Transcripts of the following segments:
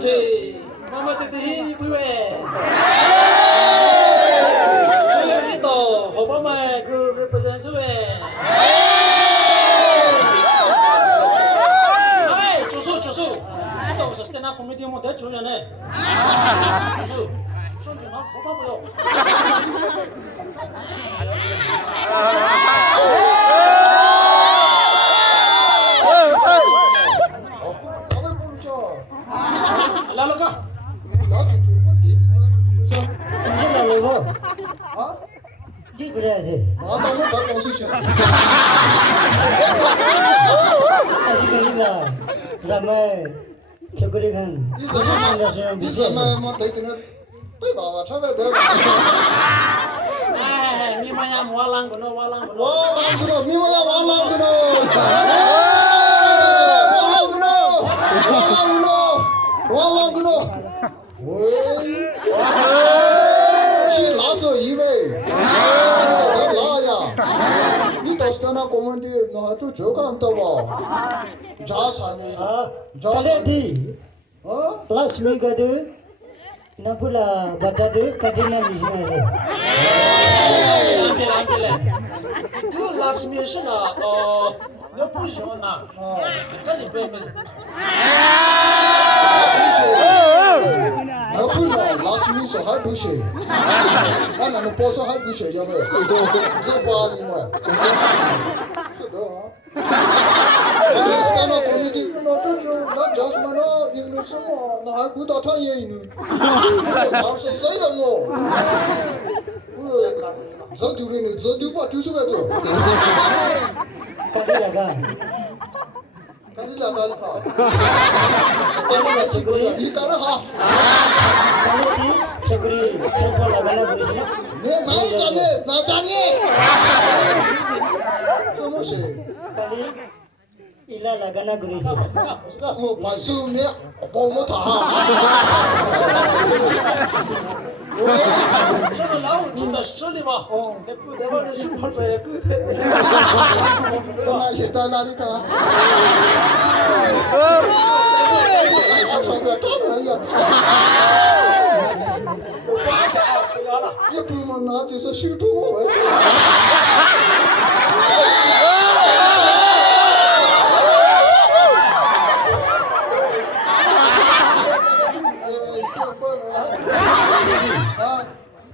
这妈妈的的不喂，这一道好爸妈个 represent 喂，哎，就是，到时候那committee mo得主任呢，就是，上去拿石头不要。来了个，老祖祖不弟弟们，说你来了不？啊，你不认识？马到我办公室去。还是可以的，咱们这个看，你怎么对着那对爸爸差不多？哎，你妈呀，我啷个呢？我啷个呢？你们要我啷个呢？我啷个呢？喂，去拿手一位，得拿呀！你到时候那公文的那就这个的吧？加上你，加上你，plus me kado, na pula bata do kadina missionary. Ambil. Itu Lakshmi是呢，你不喜欢呐？这里背没？那会了，拉斯米说还不行，那能包说还不行，要不？这八年嘛，是的啊。sekarang komedi那叫什么呢？英语什么？那还不到他英语，老师谁的我？这丢人的，这丢吧，就是个这。Kadi laga. Kali laga kau. Kali laga cakuri, ikan ha. Kali di cakuri, football laga la boleh sih? Ne, nai jange, na jange. Semua sih. Kali ila laga na boleh sih. Oh, pasal ni, apa mau tahu? 这个老五真的实力嘛？那不得把这手跑出来够的。Sana kita lari kah? Ya belum nak jadi syuting orang.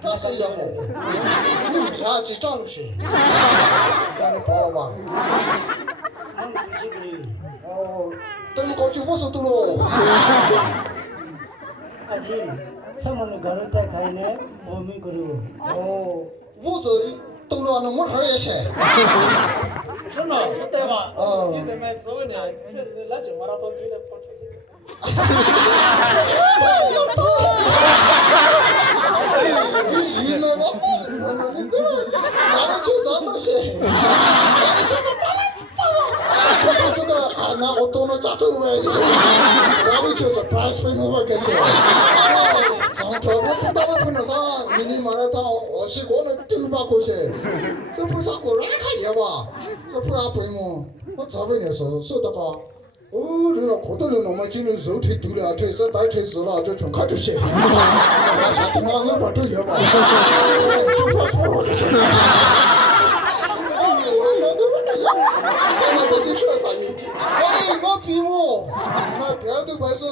他是要我，你为啥去找路去？让你跑吧。哦，等你过去我是走喽。Aji, sama lu galau tak kaya ni, bumi guru. 哦，我是走了那么远也行。真的是对吧？你现在只问呢，这那就马拉松队的跑出去。你赢了我，你说，哪里去啥东西？哪里去啥东西？这个啊，那我到了家头喂，哪里去是prize费我给钱。上车我不到我不能上，你马来到我是过来丢把过去，这不是过来看见吧？这不要赔么？我这回呢是的吧？哦，这个可得了，那么今天肉腿丢了，腿这带腿死了，这全看这些。我说他妈我把这也吧，就怕错了这些。我这说啥呢？哎，我比我，那别的白事。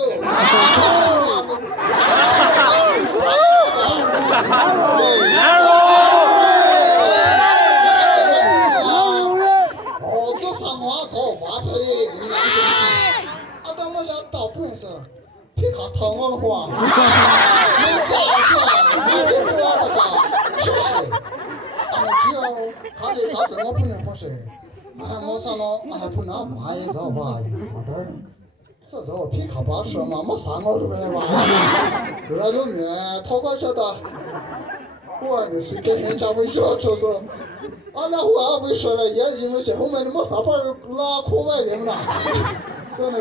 哦，这啥嘛操，发配人来中计，啊，他妈家倒不是，皮卡疼我的话，没啥事，你这多的个，是不是？啊，只要看你打怎么不能不是，哎，我啥咯，哎，不拿玩意走吧，我这儿。这是我皮卡巴士嘛，没啥我都没玩。后来里面他快晓得，我那是给人家为这就是，啊那我为说了，也因为这后面没啥法拉课外人了，所以呢，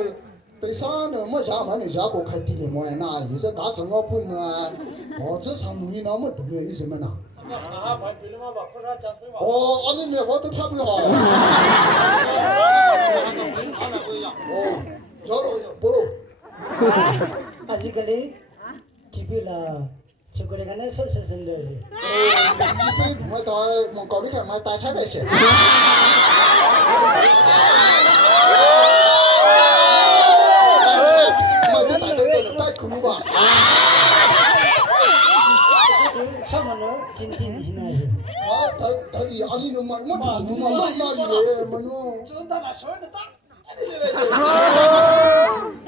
对上呢没下班的下课开地里面那，一直打正我不能，哦这场没那么多的意思么呢？哦，啊你没我都看不好。哦。找到不喽？Aji, 아직까지 집이라 저거래가네 서서슬래. 집에 뭐 더, 뭐 거기 뭐 다 차배시. 뭐 다 빨리 그거 봐. 사모는 진팀이시나요? 아, 다리 아니는 말, 뭐 또, 뭐 말이래, 뭐노. 저나 소리는 딱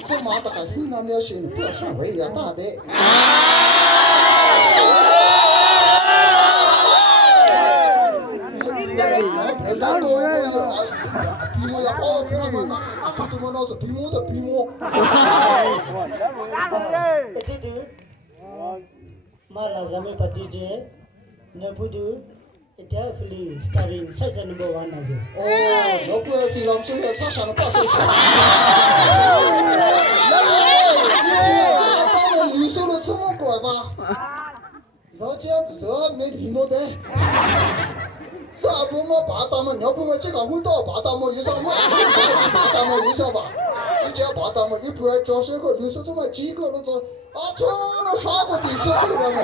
这马大海那那些不要上位呀，大的。然后比模呀，哦，比模那是比模的比模。 Itu malah kami pati je, nabudu itu film starring saja number one aja. 哦，那不比咱们现在差上了8岁少。当我女生了这么管吗？人家这没礼貌的。这不么把他们，要不么这个味道把他们一上嘛，把他们一上吧，一家把他们一不然装饰个，你说这么几个那种啊，这那啥个地方了嘛？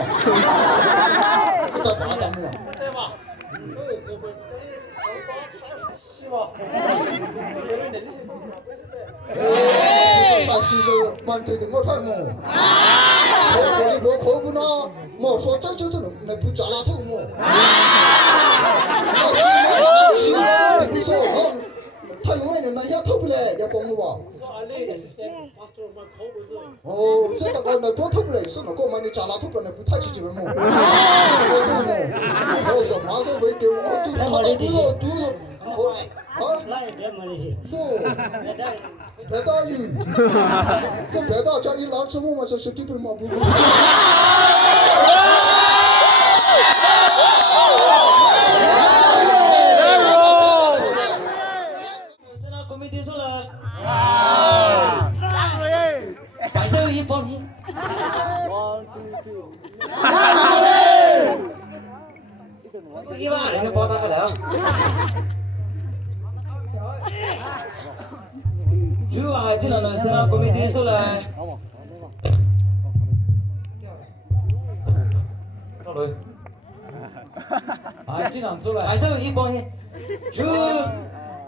不得把他们了。对吧？希望。上期是蛮对的，我看嘛。我的我可不拿，我说这就那不加拉头嘛。是嘛？你说我，他永远拿下头不来，要帮我吧？哦，这个那多头不来是那个嘛？你加拉头不来不太起劲嘛？我说马上会给我，就他都不说，就是我啊。 Lain dia Malaysia. 说，别大雨，说别大家一拿吃我们是基本嘛不。现在comedy 说了，白色一包皮。这个一万人的包大概了。 主要今天呢，是那comedy说了，到了，啊，经常出来，白色一包皮，主，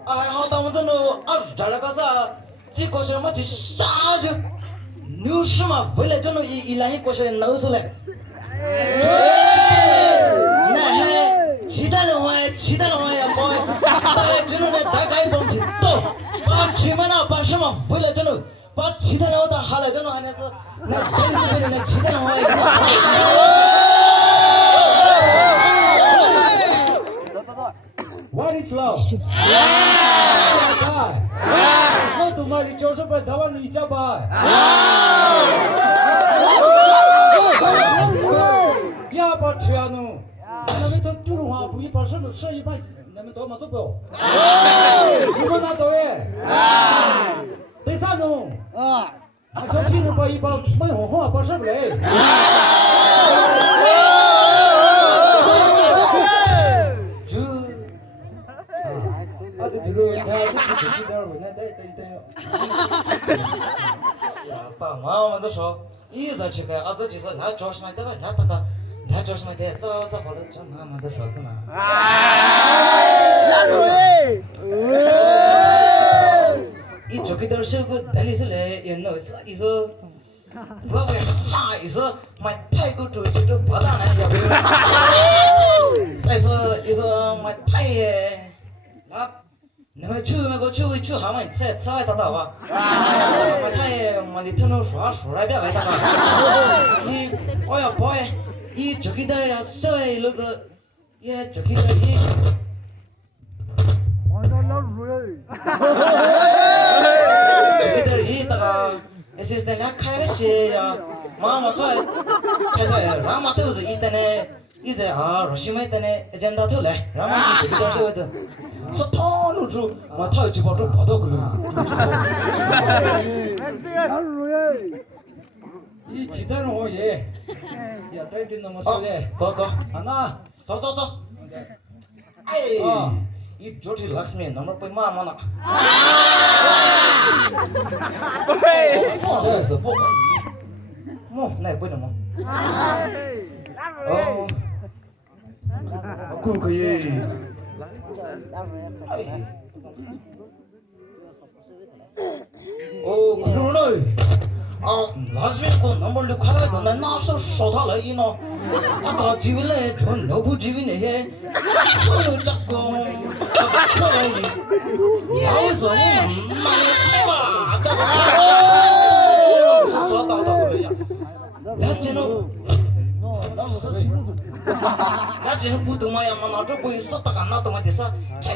好，当我这路这了个啥，这个什么这啥就，牛什么回来这路一来一个是弄出来，那还其他人也包，大概这路呢大概包起到。 把前面那把什么回来这种，把其他人都下来这种，还是那电视里面的其他人我也。What is love? 那他妈的就是把台湾的一家吧。呀，把车呢，那边都丢了话，不一把手都射一半，那边多嘛都不要。你们那多耶？第三呢？就拼能把一把卖红花把手不来。这这个，这点儿，那得。呀，爸妈我们这说，一直去看，这就是那做什么的，那这个，那做什么的，这是好的，这妈妈在说什么？一做给点小个，那里是来，人那是意思，这个哈意思，买泰国做这不大难要不？但是意思买泰耶，那。 你们去那个去他们吃外头的吧？我太我的听到说来别外头了。我要包耶，就给点呀，稍微路子，也就给点就给点那个，也是在那开个鞋呀，妈妈做，开的，然后都是一单呢，一直罗西梅单呢，一件到头来，然后就给点小位置。 说他那时候，我他就把这跑到过来。你其他人我也，也对着那么说的。走走，啊那，走。哎，一昨天Lakshmi那么被妈妈了。放的是不管你，么？那也不能吗？哦，可以。哦，可是呢。啊，那是个那么的快乐的，那哪是说他来呢？那个机会呢，就那不机会那些，可能这个，这来的，要是我们买吧，这个，说到了呀，那真的，那真的不懂嘛呀嘛，那这不是大干那懂嘛的是，这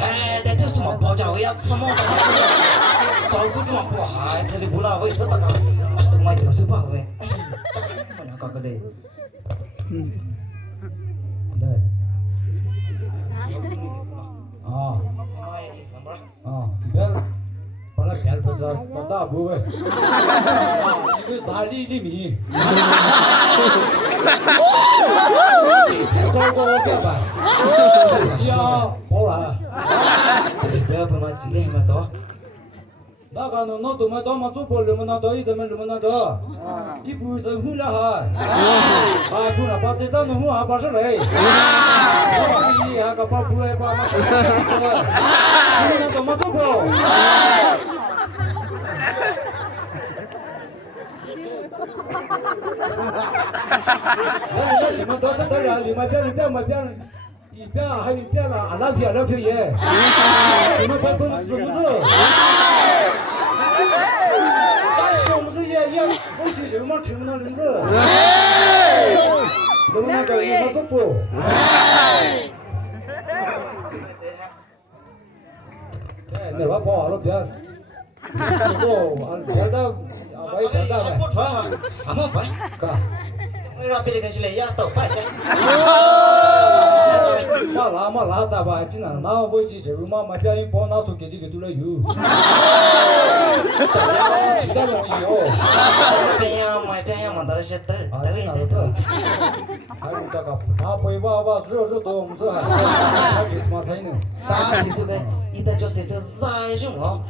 哎，这什么包价位呀，什么的，烧锅就嘛不还，这里不啦，为啥大干？买的是包喂，我那搞个的，对，啊，别，把那别不是，把大不喂，一个啥厘米，高别摆，呀，好了，不要不嘛，几点嘛到？那个那都嘛到嘛做过人们那到一咱们人们那到，一不是混了哈，不那把第三弄混还把上来，你还个把不来把嘛，你那怎么做过？那你们都是当然，你们别。一边还有一边了，俺那边也，怎么办？怎么子？咱兄弟也不是什么听不到人子，我们那个也做不。哎，那把包了别，别的，我也别的呗。不出来嘛，俺们办。干。让别的跟起来呀，都办些。嘛拉大吧，今天拿回去之后嘛，别人包拿出给这个都来有。鸡蛋容易有。边样嘛，都是都是。还有这个，他不把肉多，我们说还给什么菜呢？打谁说个，一旦叫谁说啥人哦。